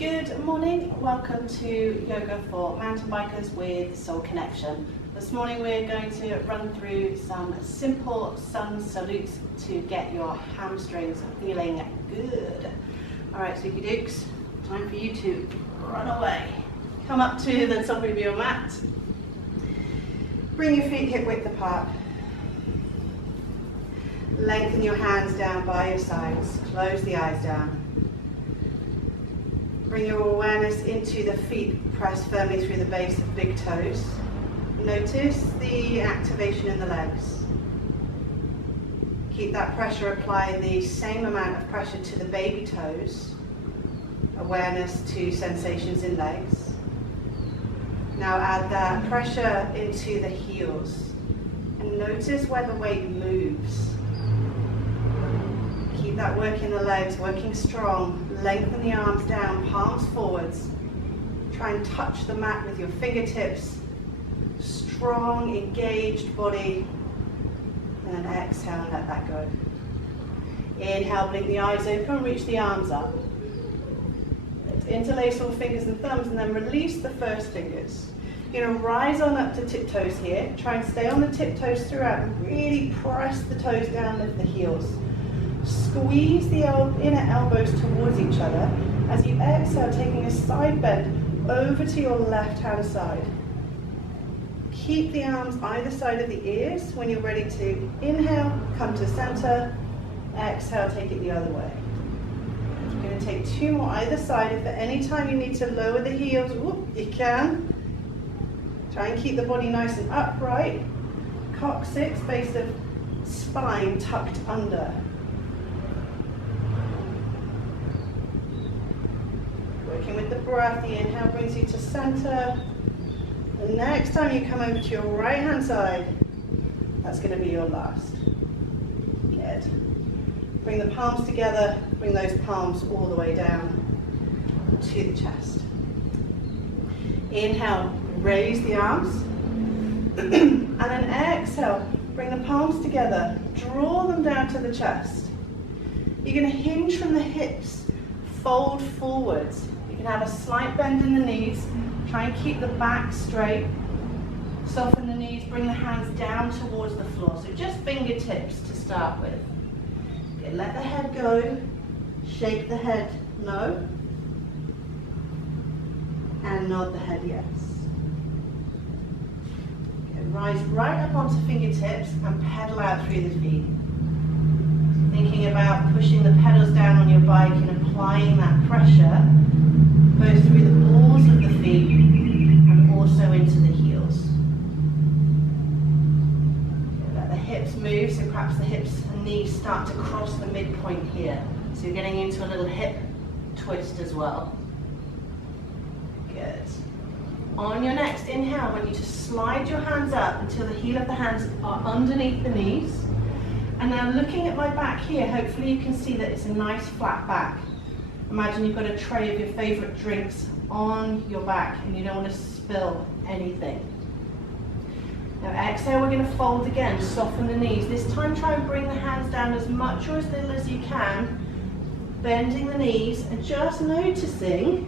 Good morning, welcome to Yoga for Mountain Bikers with Soul Connection. This morning we're going to run through some simple sun salutes to get your hamstrings feeling good. Alright, Spooky Dukes, time for you to run away. Come up to the top of your mat. Bring your feet hip width apart. Lengthen your hands down by your sides. Close the eyes down. Bring your awareness into the feet, press firmly through the base of big toes. Notice the activation in the legs. Keep that pressure, apply the same amount of pressure to the baby toes. Awareness to sensations in legs. Now add that pressure into the heels. And notice where the weight moves. Keep that work in the legs, working strong. Lengthen the arms down, palms forwards. Try and touch the mat with your fingertips. Strong, engaged body. And then exhale and let that go. Inhale, blink the eyes open, reach the arms up. Interlace all fingers and thumbs and then release the first fingers. You're going to rise on up to tiptoes here. Try and stay on the tiptoes throughout and really press the toes down, lift the heels. Squeeze the inner elbows towards each other as you exhale, taking a side bend over to your left hand side. Keep the arms either side of the ears. When you're ready to inhale, come to center. Exhale, take it the other way. You're going to take two more either side. If at any time you need to lower the heels, you can. Try and keep the body nice and upright. Coccyx, base of spine tucked under. Working with the breath, the inhale brings you to center. The next time you come over to your right hand side, that's going to be your last. Good. Bring the palms together, bring those palms all the way down to the chest. Inhale, raise the arms. And then exhale, bring the palms together, draw them down to the chest. You're going to hinge from the hips, fold forwards. You can have a slight bend in the knees. Try and keep the back straight. Soften the knees, bring the hands down towards the floor. So just fingertips to start with. Okay, let the head go. Shake the head no. And nod the head yes. Okay, rise right up onto fingertips and pedal out through the feet. Thinking about pushing the pedals down on your bike and applying that pressure both through the balls of the feet and also into the heels. Okay, let the hips move, so perhaps the hips and knees start to cross the midpoint here. So you're getting into a little hip twist as well. Good. On your next inhale, I want you to slide your hands up until the heel of the hands are underneath the knees. And now looking at my back here, hopefully you can see that it's a nice flat back. Imagine you've got a tray of your favorite drinks on your back and you don't want to spill anything. Now exhale, we're going to fold again, soften the knees. This time try and bring the hands down as much or as little as you can, bending the knees and just noticing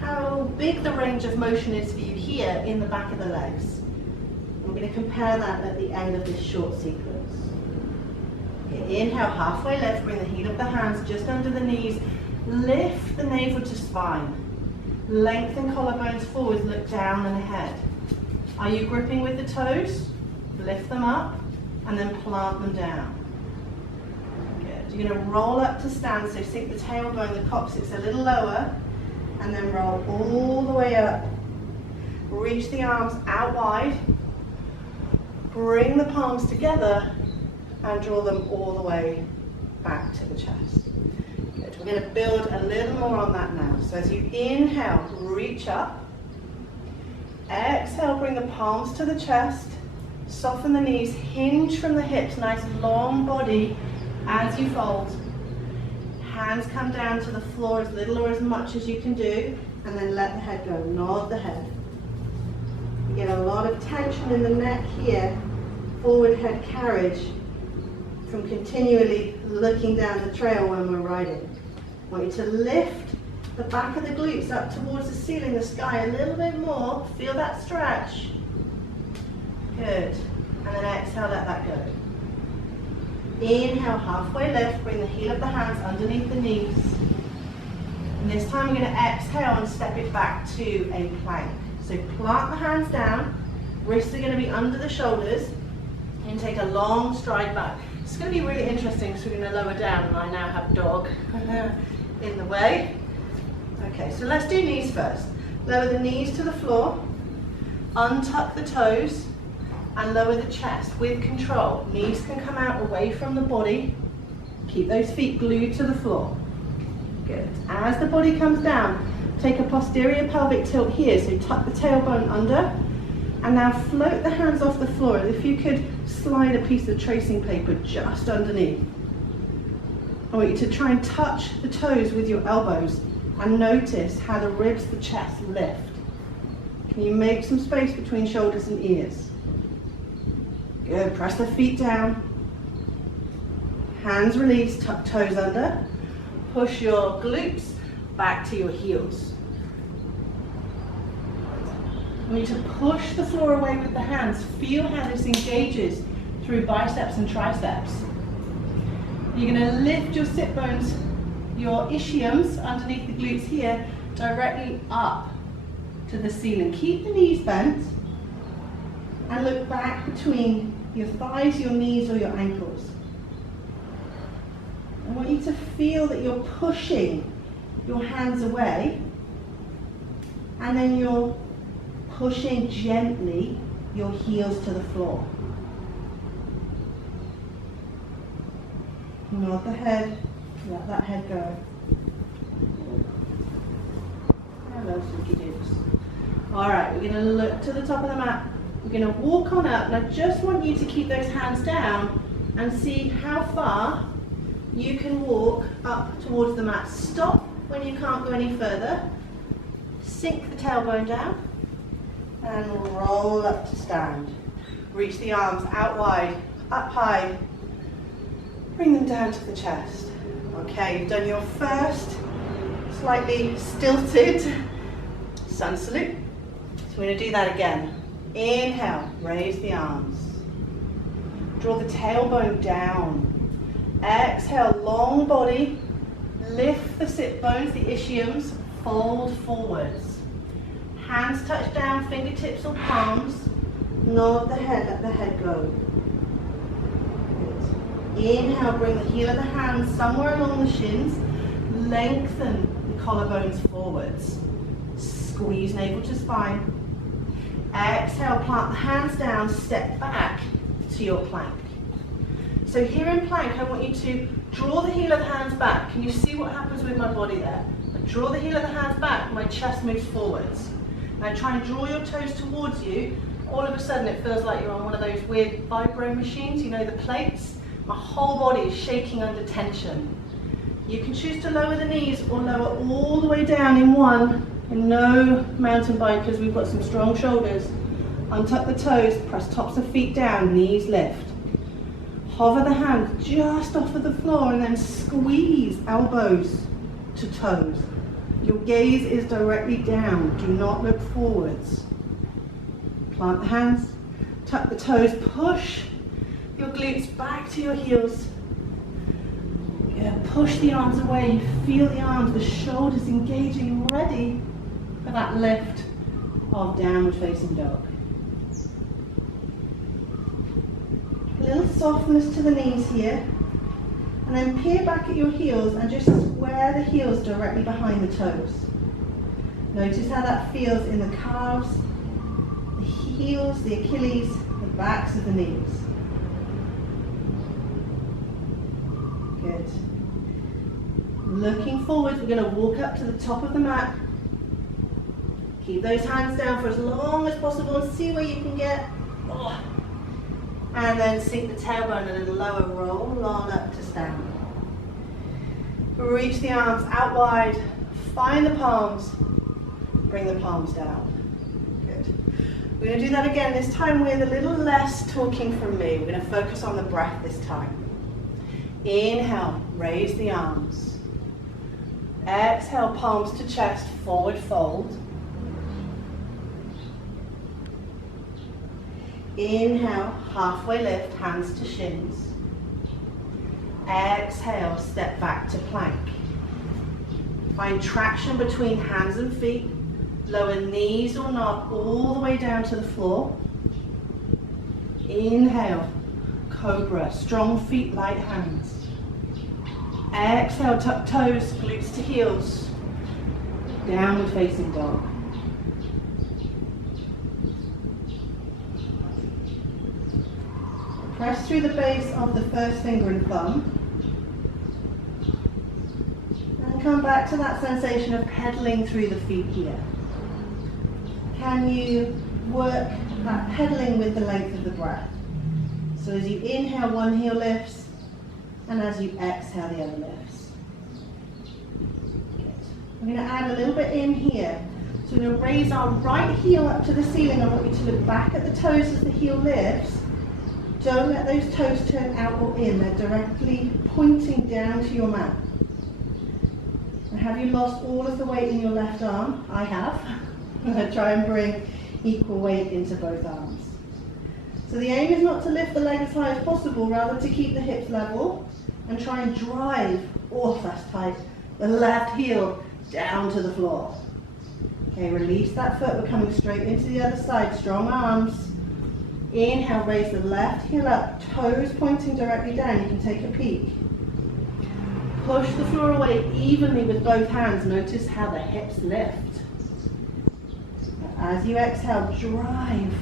how big the range of motion is for you here in the back of the legs. We're going to compare that at the end of this short sequence. Okay, inhale, halfway lift, bring the heel of the hands just under the knees. Lift the navel to spine. Lengthen collarbones forward, look down and ahead. Are you gripping with the toes? Lift them up and then plant them down. Good. You're going to roll up to stand, so sink the tailbone, the coccyx a little lower, and then roll all the way up. Reach the arms out wide. Bring the palms together and draw them all the way back to the chest. Good. We're going to build a little more on that now. So as you inhale, reach up. Exhale, bring the palms to the chest. Soften the knees, hinge from the hips, nice long body as you fold. Hands come down to the floor as little or as much as you can do, and then let the head go, nod the head. You get a lot of tension in the neck here, forward head carriage from continually looking down the trail when we're riding. I want you to lift the back of the glutes up towards the ceiling, the sky a little bit more. Feel that stretch. Good. And then exhale, let that go. Inhale, halfway lift, bring the heel of the hands underneath the knees. And this time we're going to exhale and step it back to a plank. So plant the hands down, wrists are going to be under the shoulders, and take a long stride back. It's going to be really interesting because we're going to lower down, and I now have dog in the way. Okay, so let's do knees first. Lower the knees to the floor, untuck the toes, and lower the chest with control. Knees can come out away from the body. Keep those feet glued to the floor. Good. As the body comes down, take a posterior pelvic tilt here, so tuck the tailbone under, and now float the hands off the floor. And if you could slide a piece of tracing paper just underneath. I want you to try and touch the toes with your elbows and notice how the ribs, the chest lift. Can you make some space between shoulders and ears? Good, press the feet down. Hands release, tuck toes under. Push your glutes back to your heels. I want you to push the floor away with the hands. Feel how this engages through biceps and triceps. You're going to lift your sit bones, your ischiums underneath the glutes here, directly up to the ceiling. Keep the knees bent and look back between your thighs, your knees or your ankles. I want you to feel that you're pushing your hands away, and then you're pushing gently your heels to the floor. Nod the head, let that head go. Hello, Suki Dukes. Alright, we're going to look to the top of the mat. We're going to walk on up, and I just want you to keep those hands down and see how far you can walk up towards the mat. Stop when you can't go any further. Sink the tailbone down and roll up to stand. Reach the arms out wide, up high. Bring them down to the chest. Okay, you've done your first slightly stilted sun salute. So we're going to do that again. Inhale, raise the arms. Draw the tailbone down. Exhale, long body. Lift the sit bones, the ischiums, fold forwards. Hands touch down, fingertips or palms. Nod the head, let the head go. Good. Inhale, bring the heel of the hands somewhere along the shins. Lengthen the collarbones forwards. Squeeze navel to spine. Exhale, plant the hands down, step back to your plank. So here in plank, I want you to draw the heel of the hands back. Can you see what happens with my body there? I draw the heel of the hands back, my chest moves forwards. Now try and draw your toes towards you. All of a sudden it feels like you're on one of those weird vibro machines, you know, the plates. My whole body is shaking under tension. You can choose to lower the knees or lower all the way down in one. And no mountain bikers, we've got some strong shoulders. Untuck the toes, press tops of feet down, knees lift. Hover the hands just off of the floor and then squeeze elbows to toes. Your gaze is directly down, do not look forwards. Plant the hands, tuck the toes, push your glutes back to your heels. Yeah, push the arms away, you feel the arms, the shoulders engaging, ready for that lift of downward facing dog. A little softness to the knees here, and then peer back at your heels and just square the heels directly behind the toes. Notice how that feels in the calves, the heels, the Achilles, the backs of the knees. Good. Looking forward, we're going to walk up to the top of the mat. Keep those hands down for as long as possible and see where you can get. Oh. And then sink the tailbone a little lower, roll on up to stand. Reach the arms out wide, find the palms, bring the palms down. Good. We're going to do that again, this time with a little less talking from me. We're going to focus on the breath this time. Inhale, raise the arms. Exhale, palms to chest, forward fold. Inhale, halfway lift, hands to shins. Exhale, step back to plank. Find traction between hands and feet. Lower knees or not all the way down to the floor. Inhale, cobra, strong feet, light hands. Exhale, tuck toes, glutes to heels. Downward facing dog. Press through the base of the first finger and thumb. And come back to that sensation of pedaling through the feet here. Can you work that pedaling with the length of the breath? So as you inhale, one heel lifts, and as you exhale, the other lifts. Good. I'm going to add a little bit in here. So we're going to raise our right heel up to the ceiling. I want you to look back at the toes as the heel lifts. Don't let those toes turn out or in. They're directly pointing down to your mat. And have you lost all of the weight in your left arm? I have. I'm going to try and bring equal weight into both arms. So the aim is not to lift the leg as high as possible, rather to keep the hips level and try and drive, or that's tight, the left heel down to the floor. Okay, release that foot. We're coming straight into the other side. Strong arms. Inhale, raise the left heel up, toes pointing directly down. You can take a peek. Push the floor away evenly with both hands. Notice how the hips lift. As you exhale, drive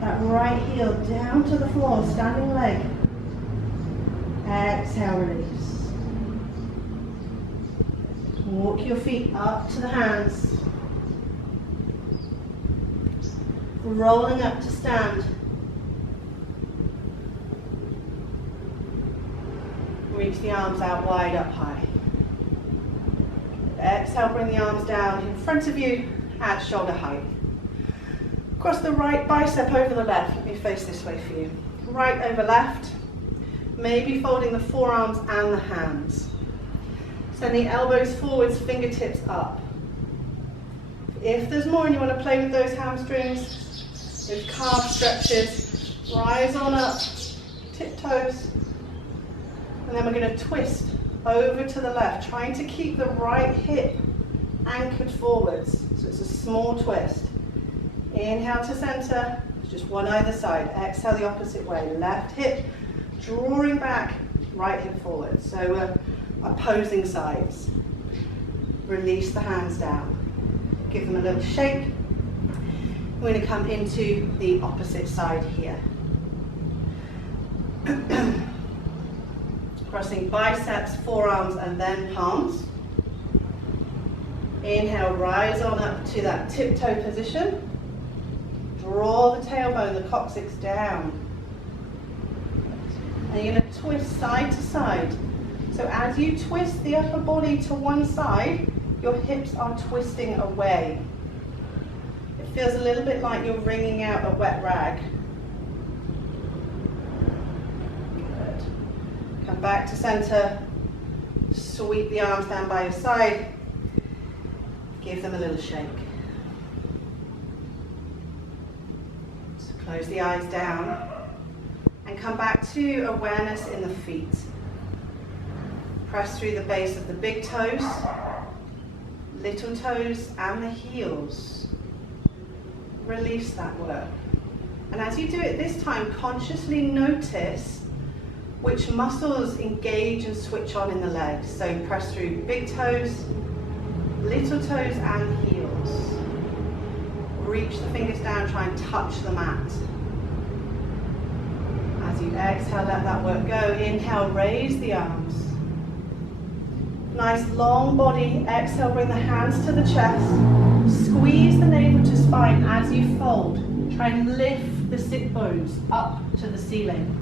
that right heel down to the floor, standing leg. Exhale, release. Walk your feet up to the hands. Rolling up to stand. Reach the arms out wide, up high. Exhale, bring the arms down in front of you at shoulder height. Cross the right bicep over the left. Let me face this way for you. Right over left. Maybe folding the forearms and the hands. Send the elbows forwards, fingertips up. If there's more and you want to play with those hamstrings, those calf stretches, rise on up, tiptoes. And then we're going to twist over to the left, trying to keep the right hip anchored forwards. So it's a small twist. Inhale to center, just one either side. Exhale the opposite way. Left hip drawing back, right hip forward. So we're opposing sides. Release the hands down. Give them a little shake. We're going to come into the opposite side here. Crossing biceps, forearms, and then palms. Inhale, rise on up to that tiptoe position. Draw the tailbone, the coccyx down. And you're going to twist side to side. So as you twist the upper body to one side, your hips are twisting away. It feels a little bit like you're wringing out a wet rag. Come back to center, sweep the arms down by your side, give them a little shake. So close the eyes down and come back to awareness in the feet. Press through the base of the big toes, little toes and the heels. Release that work. And as you do it this time, consciously notice which muscles engage and switch on in the legs. So press through big toes, little toes and heels. Reach the fingers down, try and touch the mat. As you exhale, let that work go. Inhale, raise the arms. Nice long body. Exhale, bring the hands to the chest. Squeeze the navel to spine as you fold. Try and lift the sit bones up to the ceiling.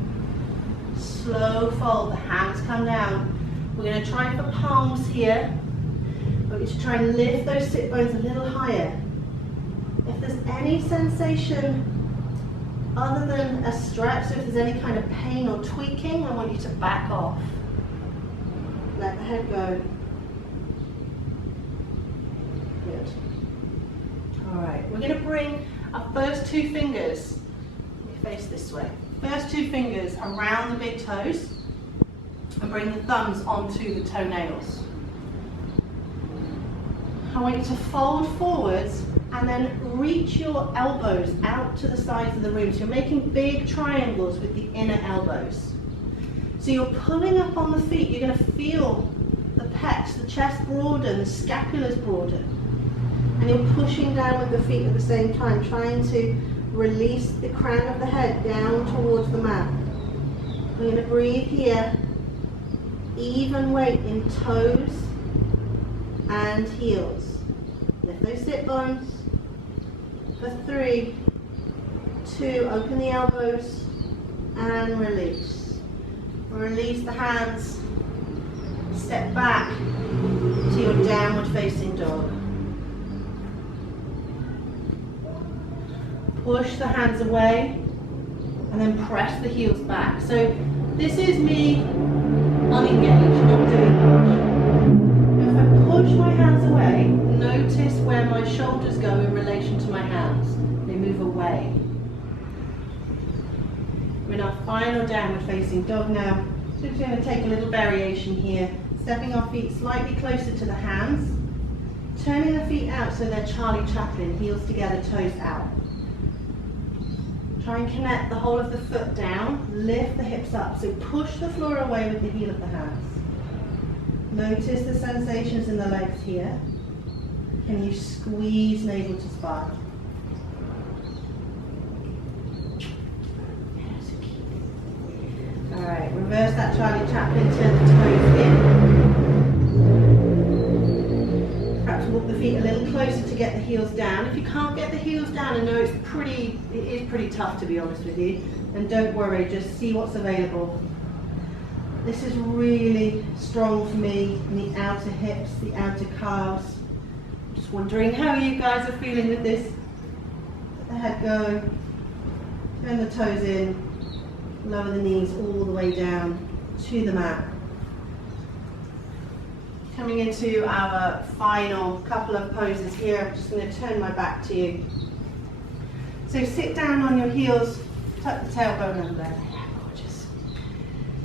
Slow fold, the hands come down. We're going to try for palms here. We're going to try and lift those sit bones a little higher. If there's any sensation other than a stretch, so if there's any kind of pain or tweaking, I want you to back off. Let the head go. Good. All right, we're going to bring our first two fingers, let me face this way, first two fingers around the big toes and bring the thumbs onto the toenails. I want you to fold forwards and then reach your elbows out to the sides of the room. So you're making big triangles with the inner elbows. So you're pulling up on the feet. You're going to feel the pecs, the chest broaden, the scapula's broaden. And you're pushing down with the feet at the same time, trying to release the crown of the head down towards the mat. We're going to breathe here. Even weight in toes and heels. Lift those sit bones. For 3, 2, open the elbows and release. Release the hands. Step back to your downward facing dog. Push the hands away and then press the heels back. So this is me unengaged, not doing much. If I push my hands away, notice where my shoulders go in relation to my hands. They move away. We're in our final downward facing dog now. So we're going to take a little variation here. Stepping our feet slightly closer to the hands. Turning the feet out so they're Charlie Chaplin, heels together, toes out. Try and connect the whole of the foot down, lift the hips up. So push the floor away with the heel of the hands. Notice the sensations in the legs here. Can you squeeze navel to spine? All right, reverse that Charlie Chaplin, turn the toes in. Perhaps walk the feet a little closer to get the heels down. If you can't get the heels down, and know it is pretty tough to be honest with you, then don't worry, just see what's available. This is really strong for me in the outer hips, the outer calves. Just wondering how you guys are feeling with this. Let the head go, turn the toes in, lower the knees all the way down to the mat. Coming into our final couple of poses here, I'm just going to turn my back to you. So sit down on your heels, tuck the tailbone under there. Gorgeous.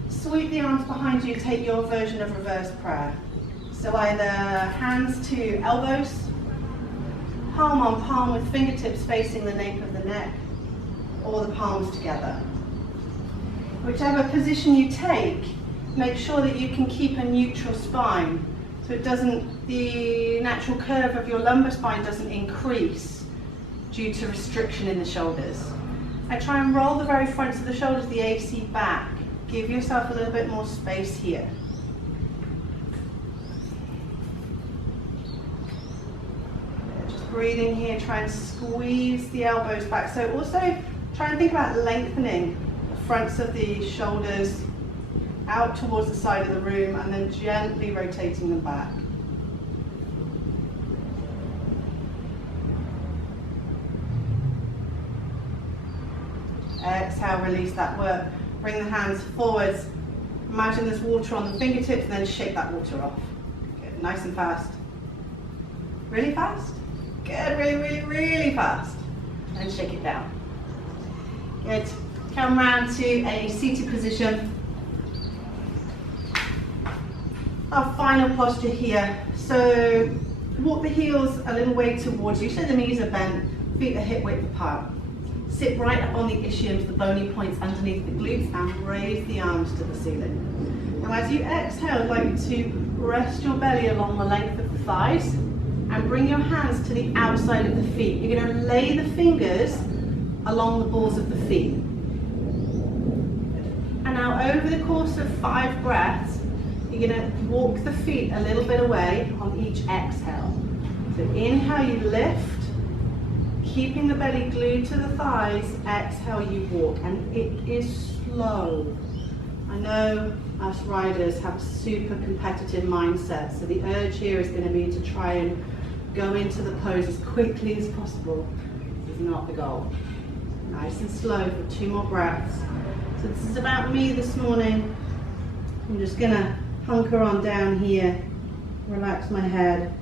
Sweep the arms behind you, take your version of reverse prayer. So either hands to elbows, palm on palm with fingertips facing the nape of the neck, or the palms together. Whichever position you take, make sure that you can keep a neutral spine. So it doesn't, the natural curve of your lumbar spine doesn't increase due to restriction in the shoulders. I try and roll the very fronts of the shoulders, the AC back. Give yourself a little bit more space here. Just breathing here, try and squeeze the elbows back. So also try and think about lengthening the fronts of the shoulders out towards the side of the room and then gently rotating them back. Exhale, release that work. Bring the hands forwards. Imagine there's water on the fingertips and then shake that water off. Good, nice and fast. Really fast? Good, really fast. And shake it down. Good. Come round to a seated position. Our final posture here. So walk the heels a little way towards you so the knees are bent, feet are hip width apart. Sit right up on the ischiums, the bony points underneath the glutes, and raise the arms to the ceiling. Now as you exhale, I'd like you to rest your belly along the length of the thighs and bring your hands to the outside of the feet. You're going to lay the fingers along the balls of the feet. And now over the course of 5 breaths, you're going to walk the feet a little bit away on each exhale. So inhale, you lift, keeping the belly glued to the thighs. Exhale, you walk, and it is slow. I know us riders have a super competitive mindset, so the urge here is going to be to try and go into the pose as quickly as possible. This is not the goal. Nice and slow for 2 more breaths. So this is about me this morning. I'm just going to hunker on down here, relax my head,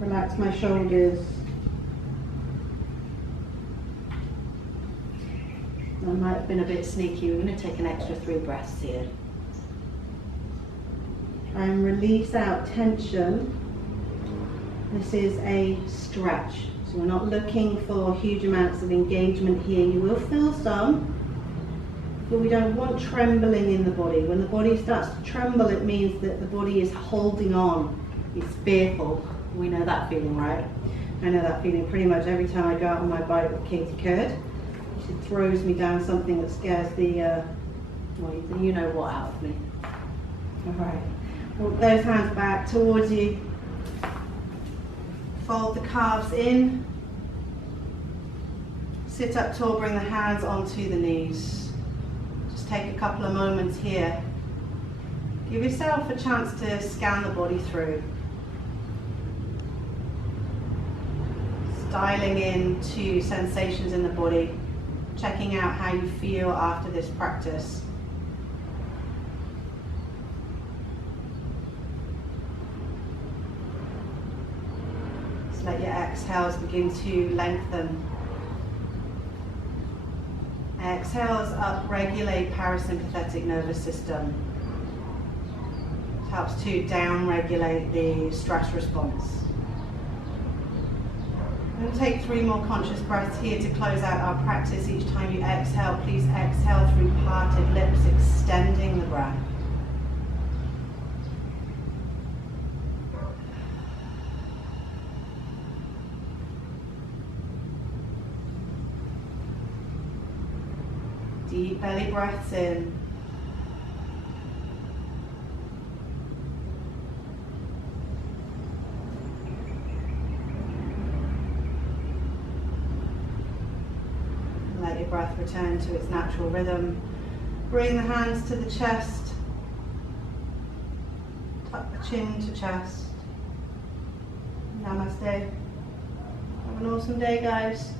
Relax my shoulders. I might have been a bit sneaky. We're going to take an extra 3 breaths here. Try and release out tension. This is a stretch. So we're not looking for huge amounts of engagement here. You will feel some, but we don't want trembling in the body. When the body starts to tremble, it means that the body is holding on. It's fearful. We know that feeling, right? I know that feeling pretty much every time I go out on my bike with Katie Curd. She throws me down something that scares the, well, you know what out of me. All right, walk those hands back towards you. Fold the calves in. Sit up tall, bring the hands onto the knees. Just take a couple of moments here. Give yourself a chance to scan the body through. Dialing into sensations in the body, checking out how you feel after this practice. Just let your exhales begin to lengthen. Exhales up-regulate parasympathetic nervous system. It helps to down-regulate the stress response. We're going to take 3 more conscious breaths here to close out our practice. Each time you exhale, please exhale through parted lips, extending the breath. Deep belly breaths in. Let your breath return to its natural rhythm. Bring the hands to the chest. Tuck the chin to chest. Namaste. Have an awesome day, guys.